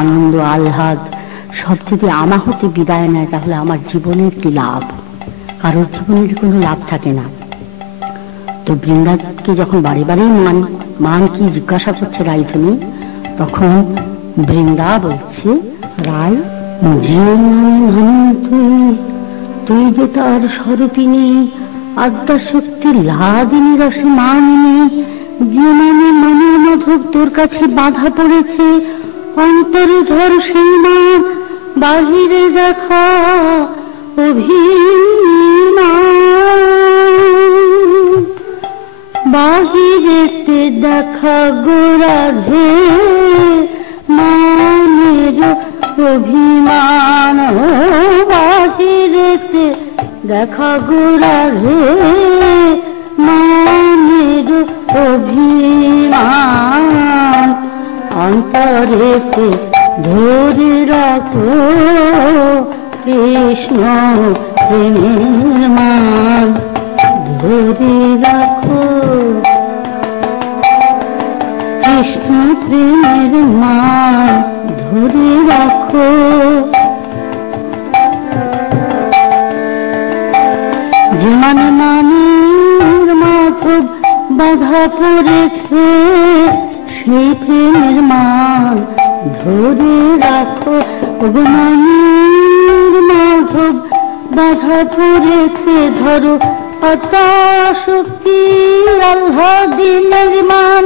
আনন্দ আহ্লাদ সব যদি আমার হতে বিদায় নেয়, তাহলে আমার জীবনের কি লাভ? কারোর জীবনের কোনো লাভ থাকে না। তো বৃন্দাকে যখন বাড়ি বাড়ি মান কি জিজ্ঞাসা করছে রায়ধনী, তখন বৃন্দা বলছে, রায় যে তুই যে তার স্বরূপিনী আদ্যা শক্তির লাদিনী রসে মানিনি, যে মনের মাধব তোর কাছে বাধা পড়েছে, অন্তরে ধর সেই মান, বাহিরে দেখা অভিমান, বাহিরেতে দেখা গোরাধে মানের অভিমান, বাহিরেতে দেখা গোরাধে মানের অভিমান, অন্তরেতে ধরে রাখো কৃষ্ণ প্রেমের মান, ধরে রাখো কৃষ্ণ প্রেমের মান, ধরে রাখো। যে মানির মাধব বাধা পড়েছে, সেই প্রেমের মান ধরে রাখো। মানির মাধব বাধা পড়েছে, ধরো আত্মা শক্তি আল্লাদিনের মান,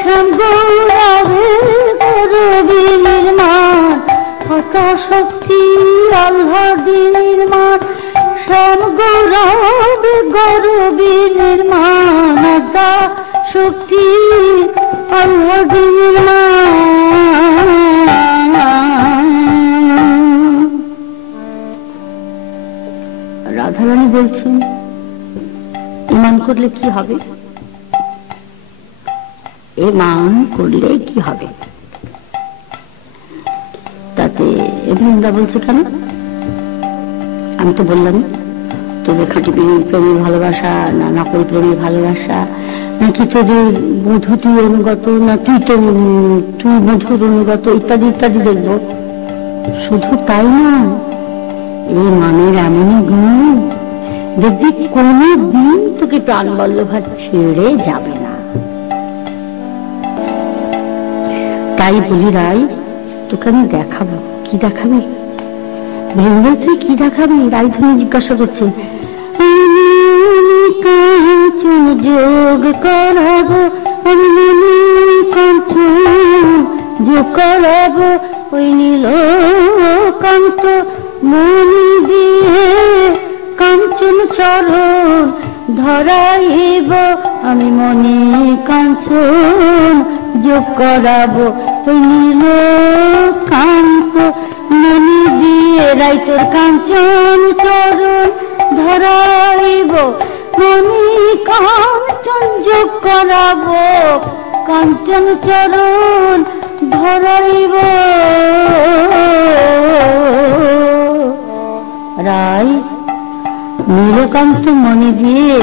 শ্যামগৌরাবে গৌরবীর মান, আত্মা শক্তি আল্লাদিনের মান, শ্যামগৌরাবে গৌরবীর মান, আত্মা শক্তি আল্লাদিনের মান। রাধারানী বলছেন, মান করলে কি হবে? এ মান করলে কি হবে? তাতে বৃন্দা বলছে, কেন? আমি তো বললাম, তোদের খাঁটি প্রেমের ভালোবাসা না নকল প্রেমের ভালোবাসা, নাকি তোদের বধূ তুই অনুগত, না তুই বধুর অনুগত, ইত্যাদি ইত্যাদি দেখব। শুধু তাই না, এই মানের এমনই গুণ দেখবি কোনো দিন তোকে প্রাণবল্লভা ছেড়ে যাবে না। তাই বলি, রায় তোকে আমি দেখাবো। কি দেখাবি? বৃন্দা তুই কি দেখাবি? রায়ধনী জিজ্ঞাসা করছে। যোগ করাবো, যোগ করাবো ওই নীল কান্ত মনি দিয়ে, কাঞ্চন চরণ ধরাইব আমি মনি কাঞ্চন, যোগ করাবো ওই নীল কান্ত মনি দিয়ে, রাইচর কাঞ্চন চরণ ধরাইব মনি কাঞ্চন, যোগ করাবো কাঞ্চন চরণ ধরাইব। রায় নীলকান্ত মনি দিয়ে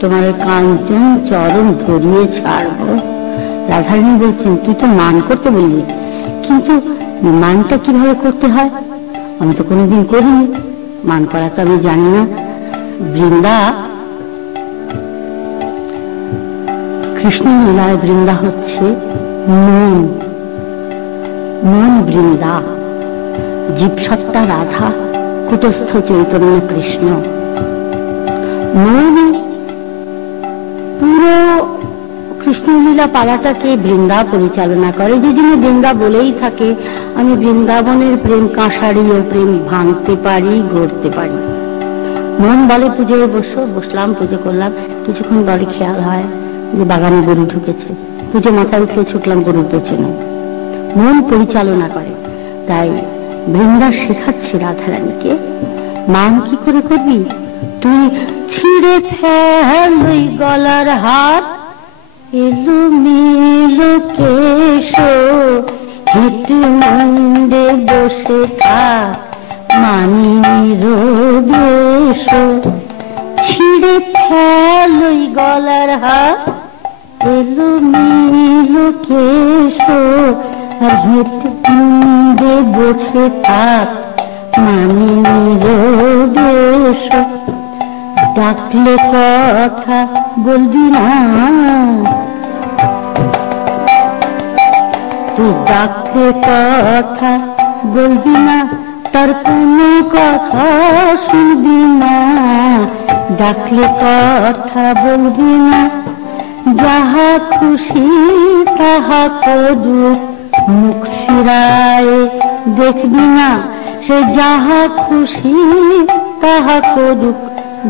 তোমার কাঞ্চন চরণ ধরিয়ে ছাড়বো। রাধারানী বলছেন, তুই তো মান করতে বললি, কিন্তু মানটা কিভাবে করতে হয় আমি তো কোনোদিন করিনি, মান করা তো আমি জানি না। বৃন্দা কৃষ্ণ লীলায় বৃন্দা হচ্ছে মন, মন বৃন্দা, জীবসত্তা রাধা, কুটস্থ চৈতন্য কৃষ্ণ। মন পুরো কৃষ্ণলীলা পালাটাকে বৃন্দা পরিচালনা করে, যে জন্য বৃন্দা বলেই থাকে, আমি বৃন্দাবনের প্রেম কাঁসারি ও প্রেম ভাঙতে পারি, গড়তে পারি। মন বলে পুজোয় বসলাম, পুজো করলাম, কিছুক্ষণ বলে খেয়াল হয় যে বাগানে গরু ঢুকেছে, পুজো মাথায় উঠলে ছুটলাম গরুর পেছনে। মন পরিচালনা করে। তাই বৃন্দা শেখাচ্ছে রাধারানীকে, মান কি করে করবি? তুই ছিঁড়ে ফেল ওই গলার হাত, এলো মেলো কেশ, হেঁটে মন্ডে বসে থাক মানির বেশ, ছিঁড়ে ফেল ওই গলার হাত, এলো মেলো কেশ আর হেঁটে মুন্ডে বসে থাক মানিনী এসো, ডাকলে কথা বলবি না, তুই ডাকলে কথা বলবি না, তার কোনো কথা শুনবি না, ডাকলে কথা বলবি না, যাহা খুশি তাহা করুক মুখ ফিরায় দেখবি না, সে যাহা খুশি তাহা করুক,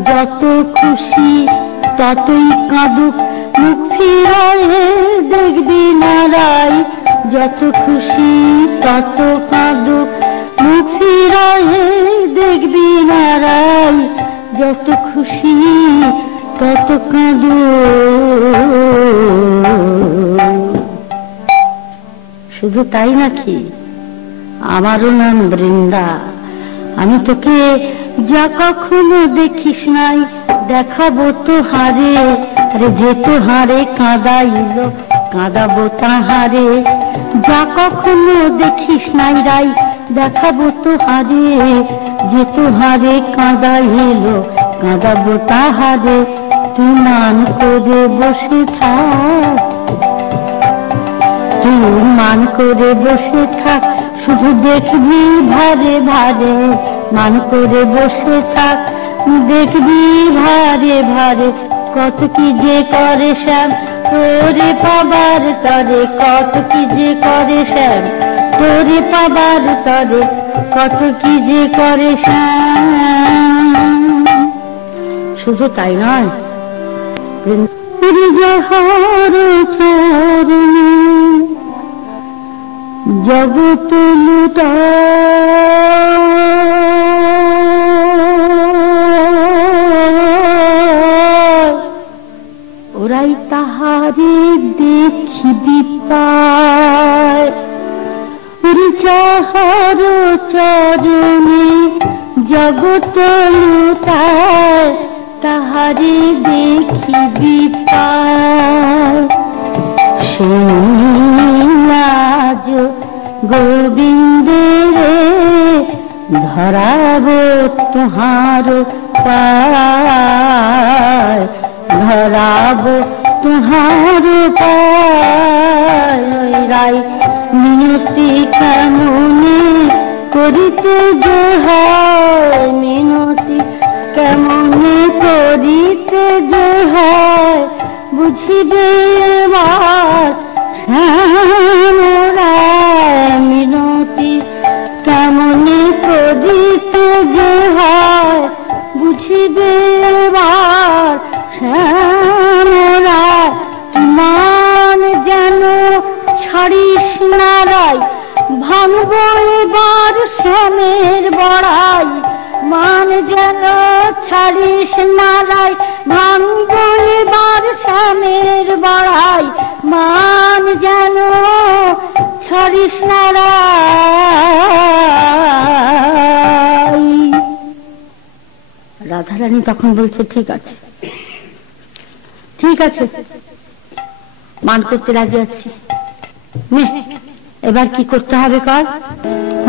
যত খুশি ততই কাঁদুক মুখ ফিরায় দেখবি না রাই, যত খুশি তত কাঁদুক মুখ ফিরায় দেখবি না রাই, যত খুশি তত কাঁদুক। শুধু তাই নাকি, আমারও নাম বৃন্দা, আমি তোকে যা কখনো দেখিস নাই দেখাবো তো হারে, আরে যে তো হারে কাঁদাইল কাঁদাবো তাহারে, যা কখনো দেখিস নাই রাই দেখাবো তো হারে, যে তো হারে কাঁদাইল কাঁদাবো তাহারে, তুই মান করে বসে থাক, তুই মান করে বসে থাক, শুধু দেখবি ভারে ভারে, মান করে বসে থাক দেখবি ভারে ভারে, কত কি যে করে শ্যাম তোরে পাবার তরে, কত কি যে করে শ্যাম তোরে পাবার তরে, কত কি যে করে শ্যাম। শুধু তাই নয়, যাহার চরণে জগৎ লুটা, ওরাই তাহারে দেখিবি পায়, যাহার চরণে জগৎ লুটায় তাহারে দেখিবি পায়, সে আজ গোবিন্দের ধরাব তুহার পায়, ধরাব তুহার পায়, রাই মিনতি কেমনে করিতে যে হয়, মিনতি কেমনে করিতে যে হয়, বুঝিবে এবার শ্যামরায়, মিনতি কেমনে করিতে যে হয়, বুঝিবে এবার শ্যামরায়, মান যেন ছাড়িস না রাই, ভাঙব এবার শ্যামের বড়াই, মান যেন ছাড়িস না রাই, ভাঙব এবার শ্যামের বড়াই, মান যেন ছাড়িস না রাই। রাধারানী তখন বলছে ঠিক আছে ঠিক আছে, মান করতে রাজি আছি, এবার কি করতে হবে কর।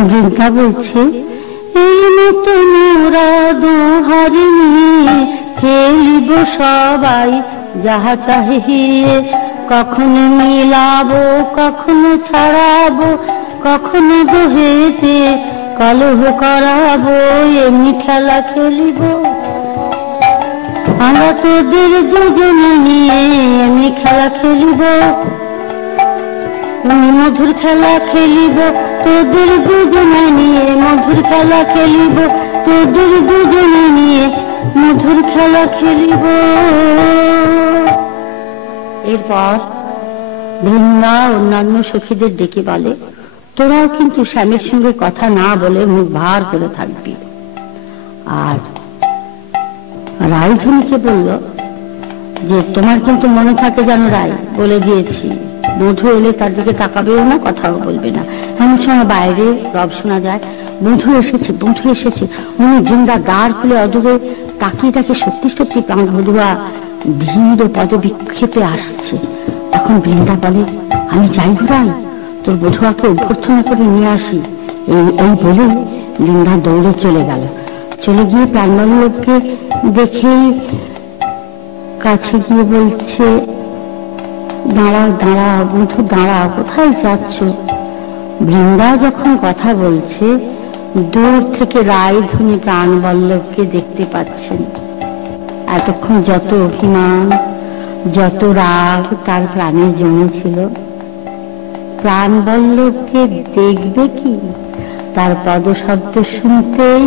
বৃন্দা বলছে এই মতো মোরা দোহারি নিয়ে খেলিব সবাই যাহা চাহিয়ে, কখনো মিলাবো কখনো ছাড়াবো, কখনো দোহেতে কলহ করাবো, এমনি খেলা খেলিব আমরা তোদের দুজনে নিয়ে, এমনি খেলা খেলিব, মধুর খেলা খেলিব তোদের দুজনে নিয়ে, মধুর খেলা খেলিব তোদের দুজনে নিয়ে, মধুর খেলা খেলিব। এরপর বৃন্দা অন্যান্য সখীদের ডেকে বলে তোরাও কিন্তু স্বামীর সঙ্গে কথা না বলে মুখ ভার করে থাকবি। আর রায়ধনীকে বলল যে তোমার কিন্তু মনে থাকে যেন রায় বলে দিয়েছি, মধু এলে তার দিকে তাকাবেও না, কথাও বলবে না। এমন সময় বাইরে রব শোনা যায় বধূ এসেছে বধূ এসেছে, উনি বৃন্দা দ্বার খুলে অদূরে তাকিয়ে তাকে সত্যি সত্যি প্রাণ ভদুয়া ধীর পদবিক্ষেপে আসছে। তখন বৃন্দা বলে আমি যাই ঘুরাই, তোর বধুয়াকে অভ্যর্থনা করে নিয়ে আসি। এই বলে বৃন্দা দৌড়ে চলে গেল। চলে গিয়ে প্রাণবল্লভকে দেখেই কাছে গিয়ে বলছে, দাঁড়া দাঁড়া বধু দাঁড়া, কোথায় যাচ্ছ? বৃন্দা যখন কথা বলছে, দূর থেকে রায়ধনী প্রাণবল্লভকে দেখতে পাচ্ছেন। এতক্ষণ যত অভিমান, যত রাগ তার প্রাণে জমেছিল, প্রাণবল্লভকে দেখবে কি? তার পদশব্দ শুনতেই,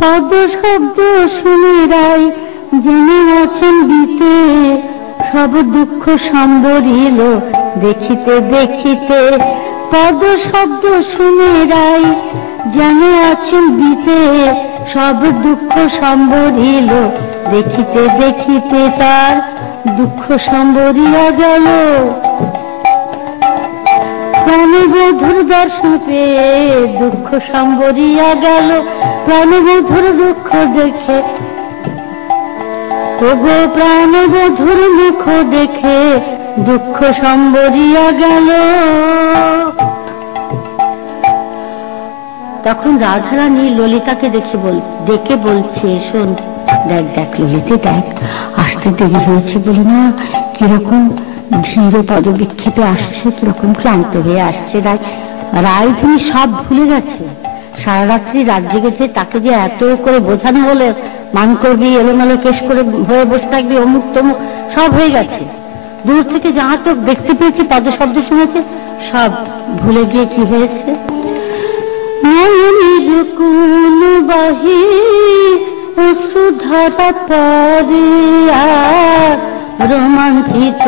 পদশব্দ শুনে রায় জেনে আছেন দিতে, সব দুঃখ সম্বরিল দেখিতে দেখিতে। পদশব্দ শুনে রায় জেনে আছেন দিতে, সব দুঃখ সম্বরিল দেখিতে দেখিতে। তার দুঃখ সম্বরিয়া গেল, প্রাণবধূর দর্শন পেয়ে দুঃখ সম্বরিয়া গেল। প্রাণবধূর দুঃখ দেখে, ওগো প্রাণবধূর মুখ দেখে দুঃখ সম্বরিয়া গেল। তখন রাধারানী ললিতাকে ডেকে বলছে, শোন, দেখ দেখ ললিতে, দেখ আসতে দেরি হয়েছে বলে না কিরকম ধীর পদবিক্ষেপে আসছে, কিরকম ক্লান্ত হয়ে আসছে। রায়ধনী সব ভুলে গেছে, সারা রাত্রি রাত জেগেছে, তাকে যে এত করে বোঝানো হলে মান করবি, এলোমেলো কেশ করে হয়ে বসে থাকবি, অমুক তমুক সব হয়ে গেছে। দূর থেকে যাহা তো দেখতে পেয়েছি, পদশব্দ শুনেছে, সব ভুলে গিয়ে কি হয়েছে, নয়নের কোন বাহি অশ্রুধারা পরে রোমাঞ্চিত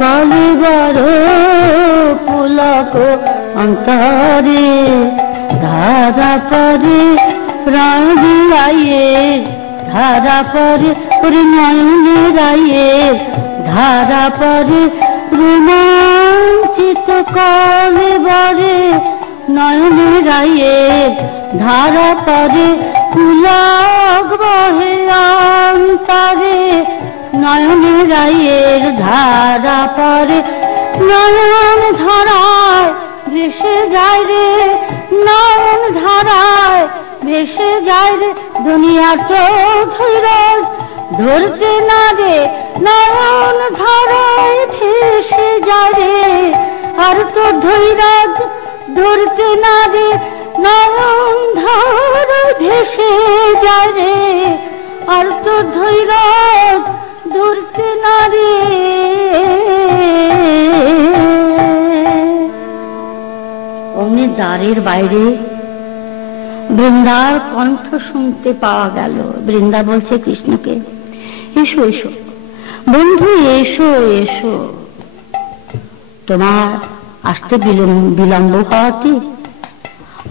কলিবার পুলক অন্তরে। ধারা পরে রায়ণী রায়ের, ধারা পরে ওরে নয়নে রায়ের, ধারা পরে রোমাঞ্চিত কলিবারে নয়নে রায়ের, ধারা পরে পুলক বহে অন্তরে। নয়নে রায়ের ধারা পরে নয়ন ধারায় ভেসে যায় রে, নয়ন ধারায় ভেসে যায় রে। দুনিয়ার তো ধৈর্য ধরতে না রে, নয়ন ধারায় ভেসে যায় রে। আর তো ধৈর্য ধরতে না রে, নয়ন ধারায় ভেসে যায় রে। আর তো ধৈর্য ধরতে না রে। অমনি দ্বারের বাইরে বৃন্দার কণ্ঠ শুনতে পাওয়া গেল। বৃন্দা বলছে কৃষ্ণকে, এসো এসো বন্ধু, এসো এসো। তোমার আসতে বিলম্ব হওয়াতে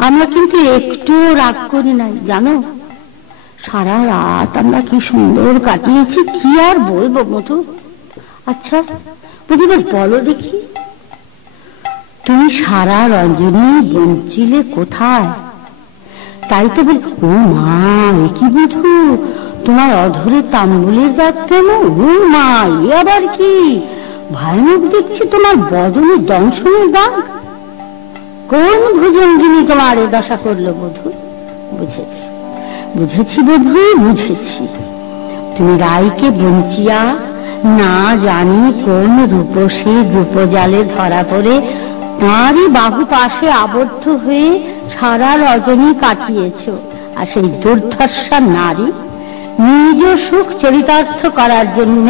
আমরা কিন্তু একটু রাগ করি নাই জানো। সারা রাত আমরা কি সুন্দর কাটিয়েছি, কি আর বলবো মধু। আচ্ছা বুঝিবার বলো দেখি, তুমি সারা রজনী বঞ্চিলে কোথায়? তাই তো বল। ও মা, কি বধূ, তোমার অধরে তাম্বুলের দাগ কেন? ও মা, এ আবার কি ভয়ানক দেখছি, তোমার বদনে দংশনের দাগ। কোন ভুজঙ্গিনী তোমার এ দশা করলো বধূ? বুঝেছি বুঝেছি বধূ, বুঝেছি। তুমি রায়কে বঞ্চিয়া না জানি কোন রূপসী রূপজালে ধরা পড়ে তাঁরই বাহু পাশে আবদ্ধ হয়ে সারা রজনী কাটিয়েছ। আর সেই দুর্ধর্ষা নারী নিজ সুখ চরিতার্থ করার জন্য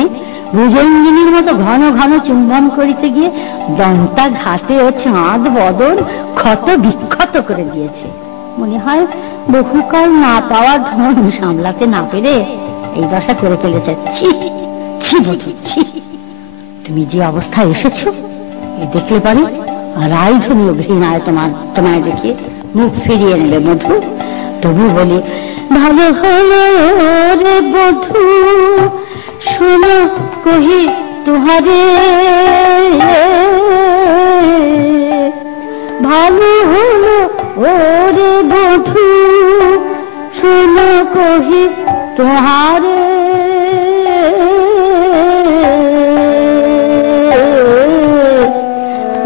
ভুজঙ্গিনীর মতো ঘন ঘন চুম্বন করিতে গিয়ে দন্তা ঘাটে ও চাঁদ বদন ক্ষত বিক্ষত করে দিয়েছে। মনে হয় বহুকাল না পাওয়া ধন সামলাতে না পেরে এই দশা করে ফেলেছে। ছি ছি বধূ, ছি। তুমি যে অবস্থায় এসেছো এ দেখলে পারি রায়ধনীয় ঘৃণায় তোমায় দেখে মুখ ফিরিয়ে নেবে মধু। তবু বলি, ভালো হলো রে বধূ শোনো কহি তুহারে, ভালো হলো ওরে বধূ শোনো কহি তুহারে।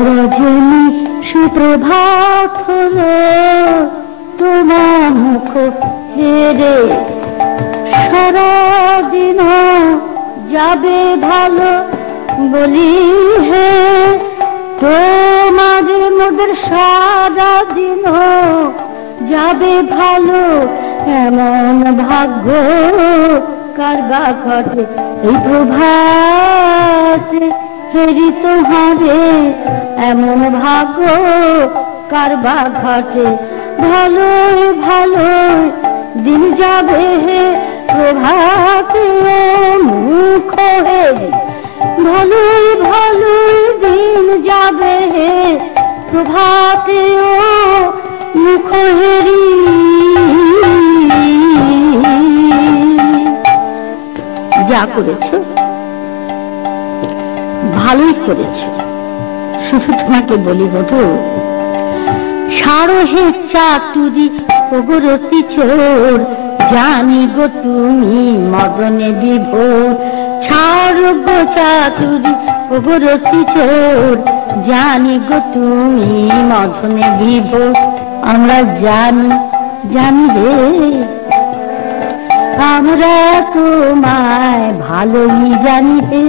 রজনী প্রভাত হলো তোমার মুখ হেরে, সারাদিন যাবে ভালো বলি হে, তোমাদের মোদের সারাদিন যাবে ভালো, এমন ভাগ্য কারবা ঘটে এই প্রভাতে হেরি তোমারে, এমন ভাগ্য কারবা ঘটে, ভালো ভালো দিন যাবে হে প্রভাতে মুখ হেরি, ভালো ভালো দিন যাবে হে প্রভাতে মুখ হেরি। যা করেছো ভালোই করেছো, শুধু তোমাকে বলি বধূ, ছাড়ো হে চাতুরি ওগরতি চোর, জানি গো তুমি মদনে বিভোর, ছাড়ো গো চাতুরি ওগরতি চোর, জানি গো তুমি মদনে বিভোর। আমরা জানি জানি রে, আমরা তোমায় ভালোই জানি রে,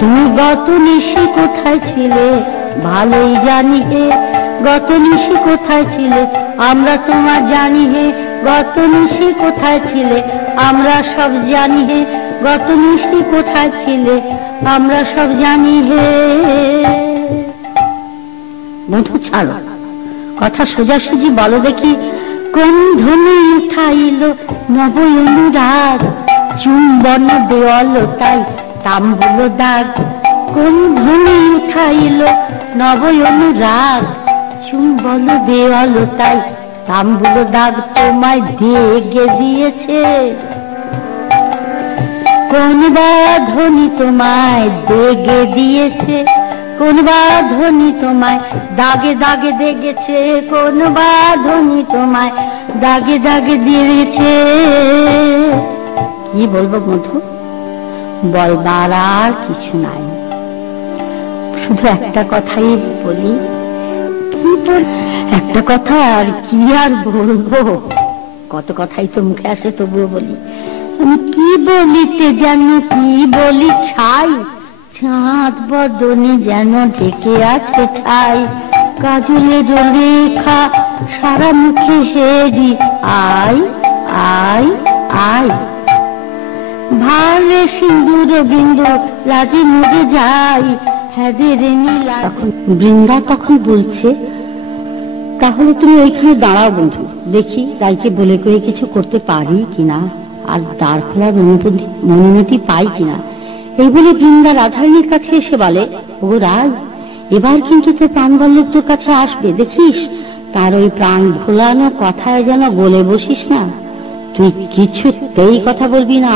তুমি গত নিশি কোথায় ছিলে ভালোই জানি হে, গত নিশি কোথায় ছিলে আমরা তোমার জানি হে, গত নিশি কোথায় ছিলে আমরা সব জানি হে, গত নিশি কোথায় ছিলে আমরা সব জানি হে। বধূ ছাড়ো, কথা সোজাসুজি বলো দেখি, কোন ধ্বনি উঠাইল নব অনুরাগ, চুম্বন দেওয়াল তাই তাম্বুল দাগ, কোন ধ্বনি উঠাইল নব অনুরাগ, চুম্বন দেওয়াল তাই তাম্বুল দাগ, তোমায় দেগে দিয়েছে কোন বা ধ্বনি তোমায় দেগে দিয়েছে, কোন বা ধ্বনি তোমায় দাগে দাগে দেখেছে, কোন বা ধ্বনি তোমায় দাগে দাগে দিয়েছে। কি বলবো মধু, বলবার আর কিছু নাই, শুধু একটা কথাই বলি, একটা কথা আর কি আর বলবো, কত কথাই তো মুখে আসে তবুও বলি, আমি কি বলিতে জানো কি বলি ছাই, চাঁদ বদনে যেন ঢেকে আছে ছাই, কাজলের রেখা সারা মুখে হেরি, আয় আয় আয়, ভালে সিন্দুর বিন্দু লাজে মুড়ে যাই, তখন বৃন্দা তখন বলছে, তাহলে তুমি ওইখানে দাঁড়াও বন্ধু, দেখি রাইকে বলে কয়ে কিছু করতে পারি কিনা, আর দ্বার খোলার অনুমতি পাই কিনা। এই বলে বৃন্দা রাধারানীর কাছে এসে বলে, ও রাজ, এবার কিন্তু তোর প্রাণ বল্লভ তোর কাছে আসবে, দেখিস তার ওই প্রাণ ভোলানো কথায় যেন গলে বসিস না, তুই কিছুতেই কথা বলবি না,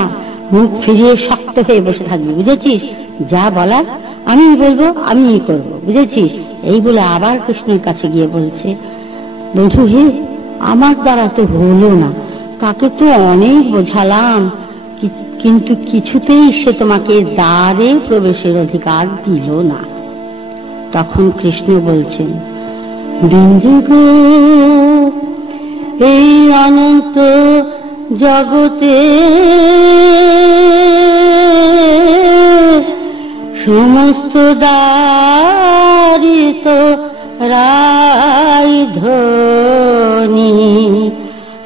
মুখ ফিরিয়ে শক্ত হয়ে বসে থাকবি, বুঝেছিস? যা বলার আমি বলবো, আমি করবো, বুঝেছিস? এই বলে আবার কৃষ্ণের কাছে গিয়ে বলছে, বন্ধু হে, আমার দ্বারা তো হলো না, তাকে তো অনেক বোঝালাম, কিন্তু কিছুতেই সে তোমাকে দ্বারে প্রবেশের অধিকার দিল না। তখন কৃষ্ণ বলছেন, বিন্দু গো, এই অনন্ত জগতে সমস্ত দ্বারিত রাইধনি,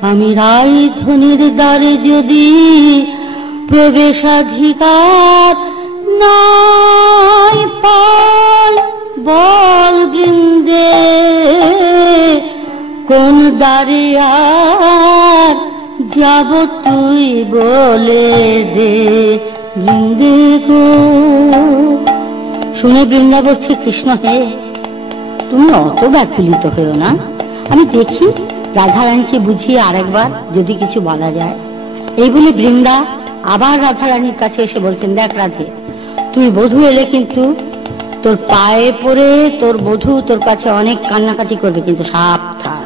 আমি রাইধনির দ্বারে যদি প্রবেশাধিকার নাই পাই, বল বৃন্দে কোন দ্বারে আর যাব তুই বলে দে, বৃন্দে গো। শুনে বৃন্দা বলছে, কৃষ্ণ হে, তুমি অত ব্যাকুলিত হয়েও না, আমি দেখি রাধারানীকে বুঝিয়ে আরেকবার যদি কিছু বলা যায়। এই বলে বৃন্দা আবার রাধারানীর কাছে এসে বলছেন, দেখ রাধে, তুই বধূ এলে কিন্তু তোর পায়ে পড়ে তোর বধূ তোর কাছে অনেক কান্নাকাটি করবে, কিন্তু সাবধান,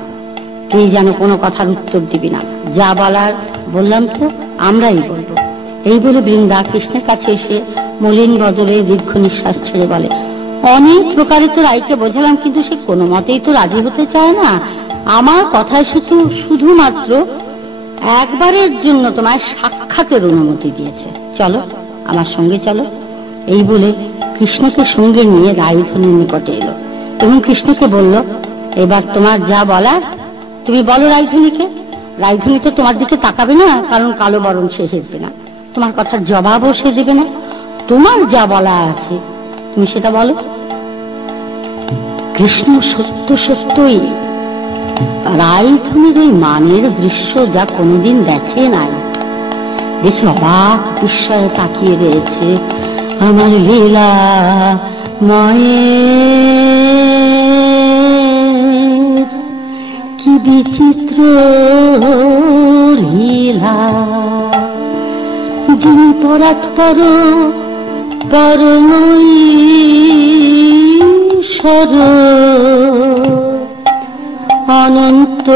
তুই যেন কোনো কথার উত্তর দিবি না, যা বলার বললাম তো আমরাই বলবো। এই বলে বৃন্দা কৃষ্ণের কাছে এসে মলিন বদলে দীর্ঘ নিঃশ্বাস ছেড়ে বলে, ও অনেক প্রকারে তো রাইকে বোঝালাম, কিন্তু সে কোনো মতেই তো রাজি হতে চায় না। আমার কথায় শুধুমাত্র একবারের জন্য তোমায় সাক্ষাতের অনুমতি দিয়েছে, চলো আমার সঙ্গে চলো। এই বলে কৃষ্ণকে সঙ্গে নিয়ে রাইধনির নিকটে এলো এবং কৃষ্ণকে বলল, এবার তোমার যা বলার তুমি বলো রাইধনিকে। রাইধনি তো তোমার দিকে তাকাবে না, কারণ কালো বরণ সে হেরবে না, তোমার কথার জবাবও সে দেবে না। তোমার যা বলা আছে তুমি সেটা বলো। কৃষ্ণ সত্যই রাইধনির ওই মানের দৃশ্য যা কোনোদিন দেখে নাই, দেখে অবাক বিস্ময়ে তাকিয়ে রয়েছে। আমার লীলা মায়ের কি বিচিত্র লীলা, যিনি পরাৎপর পরমঈশ্বর, অনন্ত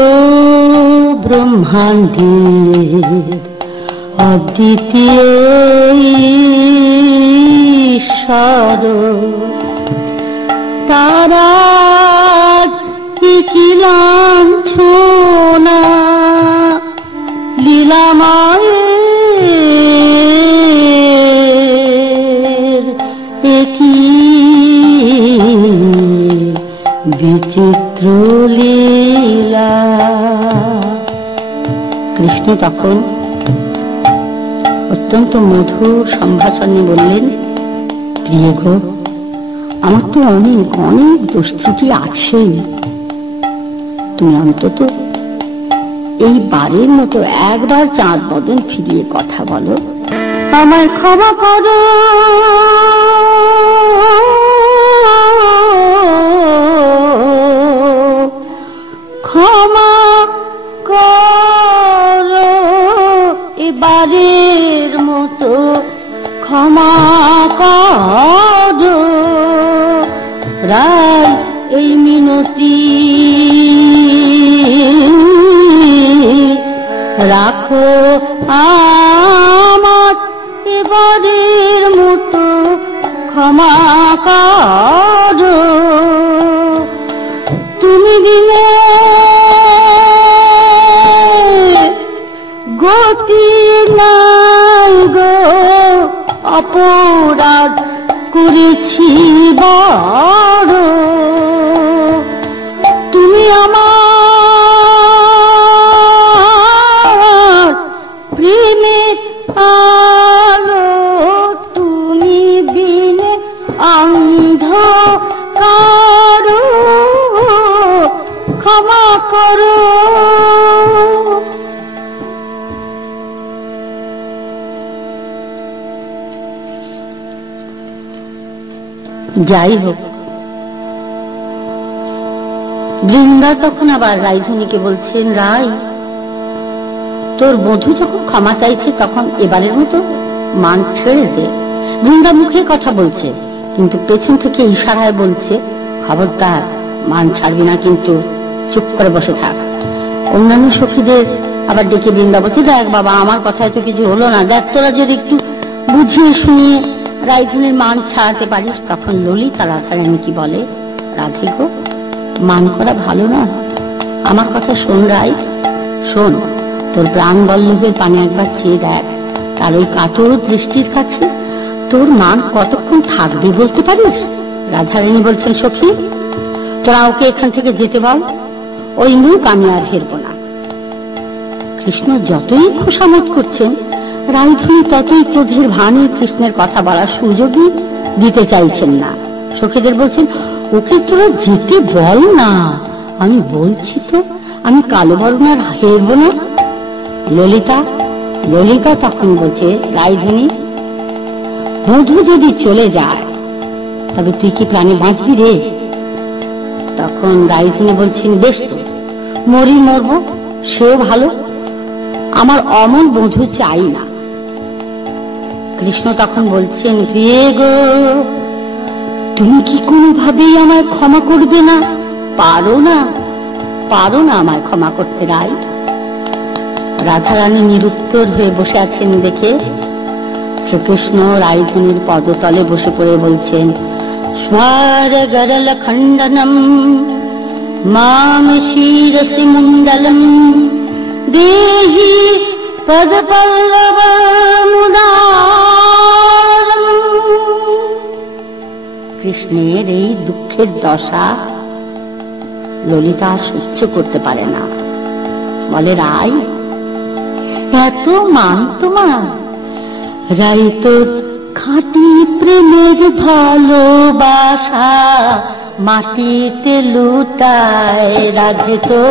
ব্রহ্মাণ্ডের অদ্বিতীয় ঈশ্বর। তারার কি লাঞ্ছনা লীলামায়ের, একই বিচিত্র লীলা। কৃষ্ণ তখন অত্যন্ত মধুর সম্ভাষণে বললেন, প্রিয় গো, আমার তো অনেক অনেক দোষ ত্রুটি আছে, তুমি অন্তত এই বারের মতো একবার চাঁদ বদন ফিরিয়ে কথা বলো, আমায় ক্ষমা করো, ক্ষমা করো, এবারের মতো ক্ষমা করো। রাই এই মিনতি রাখো আমার, এবারের মতো ক্ষমা করো। তুমি দিলে গতি নাই গো, অপরাধ করেছি বড়, তুমি আমার প্রেমের আলো, তুমি বিনে অন্ধকার, ক্ষমা করো। যাই হোক, বৃন্দা তখন আবার রাইধনিকে বলছেন, রাই তোর বধূ যখন ক্ষমা চাইছে তখন এবারের মতো মান ছেড়ে দে। বৃন্দা মুখে কথা বলছে, কিন্তু পেছন থেকে ইশারায় বলছে, খবরদার মান ছাড়বি না, কিন্তু চুপ করে বসে থাক। অন্যান্য সখীদের আবার ডেকে বৃন্দা বলছে, দেখ বাবা, আমার কথায় তো কিছু হলো না, দেখ তোরা যদি একটু বুঝিয়ে শুনিয়ে রাইধনির মান ছাড়াতে পারিস। তখন ললিতা রাধারানী কি বলে, রাধে গো, মান করা ভালো না, আমার কথা শোন রাই, শোন, তোর প্রাণ বল্লভের পানে একবার চেয়ে দেখ, তার ওই কাতর দৃষ্টির কাছে তোর মান কতক্ষণ থাকবে বলতে পারিস? রাধারানী বলছেন, সখী তোরা ওকে এখান থেকে যেতে বল, ওই মুখ আমি আর হেরব না। কৃষ্ণ যতই খোসামত করছেন, রাইধনী ততই ক্রোধের ভানে কৃষ্ণের কথা বলার সুযোগই দিতে চাইছেন না। সখীদের বলছেন, ওকে তোরা যেতে বল না, আমি বলছি তো, আমি কালো বরণ আর হেরব না। ললিতা তখন বলছে, রাইধনী বধূ যদি চলে যায় তবে তুই কি প্রাণে বাঁচবি রে? তখন রাইধনী বলছেন, বেশ তো, মরি মরব, সেও ভালো, আমার অমন বধূ চাই না। কৃষ্ণ তখন বলছেন, প্রিয়ে গো, তুমি কি কোনোভাবেই আমায় ক্ষমা করবে না? পারো না আমায় ক্ষমা করতে রাই? রাধারানী নিরুত্তর হয়ে বসে আছেন দেখে শ্রীকৃষ্ণ রাইধনীর পদতলে বসে পড়ে বলছেন, স্বর গরল খণ্ডনম মাম শিরসি মুন্ডলম দেহি পদ পল্লব মুদারম। কৃষ্ণের এই দুঃখের দশা ললিতা সহ্য করতে পারে না, বলে রাই এত মান তোমার? রাই তো খাঁটি প্রেমের ভালোবাসা মাটিতে লুটায়, রাধে তো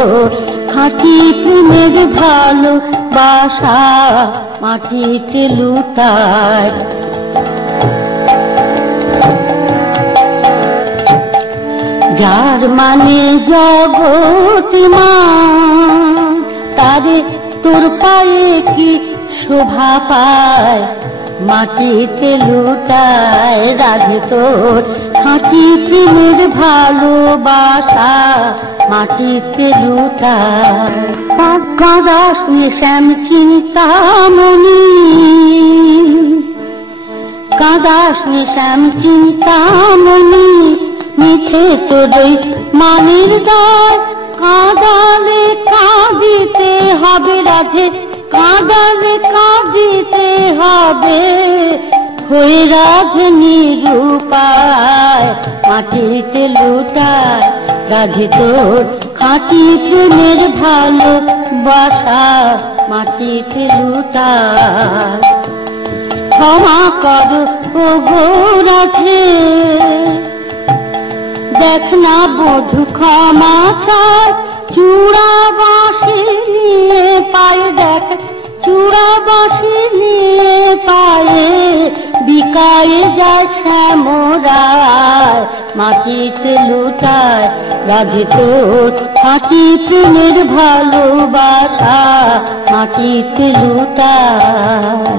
খাঁটি প্রেমের ভালোবাসা মাটিতে লুটায়। যার মানে জগতিমান তারে তোর পায়ে কি শোভা পায়, মাটিতে লুটায়, রাধে তোর খাঁটি প্রেমের ভালোবাসা মাটিতে লুটায়। কাঁদাস শ্যাম চিন্তামণি, কাঁদাস শ্যাম চিন্তামণি, মিছে তোর মানের দায়, কাঁদালে কাঁদিতে হবে রাধে, কাঁদালে কাঁদিতে হবে, হয়ে রাধে নিরূপায় মাটিতে লুটায়, রাধে তোর খাঁটি প্রেমের ভালোবাসা মাটিতে লুটায়। ক্ষমা করো ও গো রাধে, দেখ না বধূ ক্ষমা চায়, চূড়া বাঁশি নিয়ে পায়ে, দেখ চূড়া বাঁশি নিয়ে পায়ে, বিকায়ে যায় শ্যামরায় মাটিতে লুটায়, রাধে তোর খাঁটি প্রেমের ভালোবাসা মাটিতে লুটায়।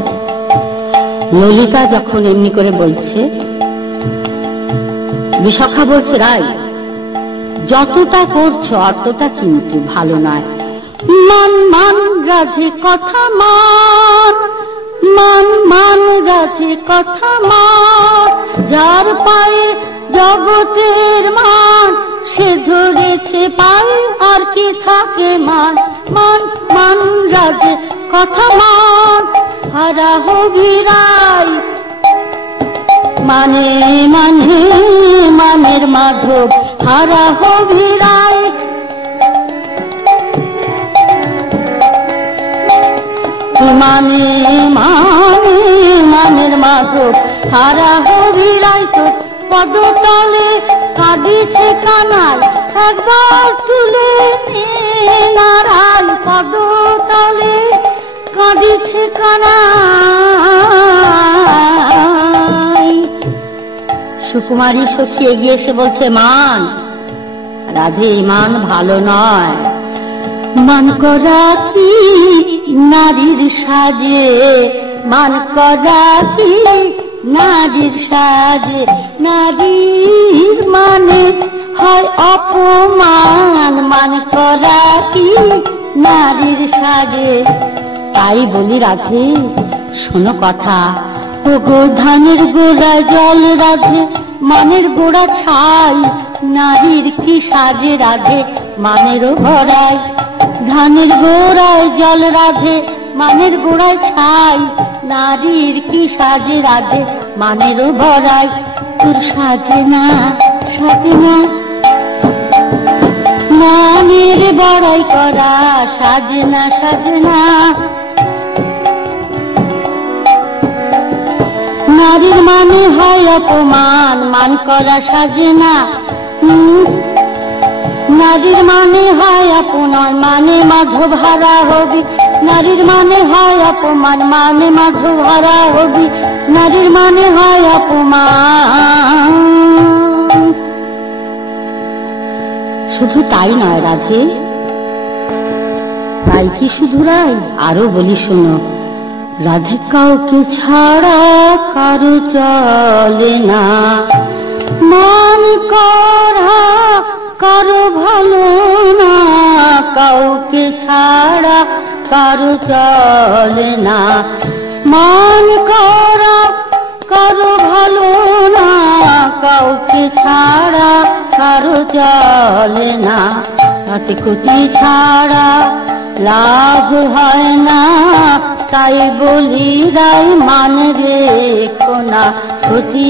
ললিতা যখন এমনি করে বলছে, বিশাখা বলছে রাই যতটা করছো অতটা কিন্তু ভালো নয়। মান মান রাধে কথা মান, মান মান রাধে কথা মান, যার পায়ে জগতের মান সে ধরেছে পায়ে আর কি থাকে মান। মান মান রাধে কথা মান, হারা হবি রাই মানে মানে মানের মাধব, হারা হবি রাই মানে মানে মানের মাধব, হারা হবি রাই তোর পদতলে কাঁদিছে কানাই, একবার তুলে নারায় পদতলে কাঁদিছে কানাই। সুকুমারী সখী এগিয়ে এসে বলছে মান, রাধে মান ভালো নয়, মান করা কি নারীর সাজে, মান করা কি নারীর সাজে, নারীর মানে হয় অপমান, মান করা কি নারীর সাজে। তাই বলি রাধে শোনো কথা, ও গো ধানের গোড়ায় জল রাধে, মানের গোড়া ছাই, নারীর কি সাজে রাধে মানেরও ভরায়। ধানের গোড়ায় জল রাধে, মানের গোড়ায় ছাই, নারীর কি সাজে রাধে মানেরও ভরায়। তোর সাজে না সাজে না মানের বড়াই করা, সাজে না সাজে না। নারীর মানে হয় অপমান, মান করা সাজে না। নারীর মানে হয় অপমান, মানে মাধব হারা হবি, নারীর মানে হয় অপমান, মানে মাধব হারা হবি, নারীর মানে হয় অপমান। শুধু তাই নয় রাধে, তাই কি শুধু রাই, আরো বলি শোনো, রাধে কাউকে ছাড়া কারো চলে না, মান করা কারো ভালো না, কাউকে ছাড়া কারো চলে না, মান করা কারো ভালো না, কাউকে ছাড়া কারো চলে না, তাতে ক্ষতি ছাড়া লাভ হয় না। তাই বলি রাই মান রেখো না, ক্ষতি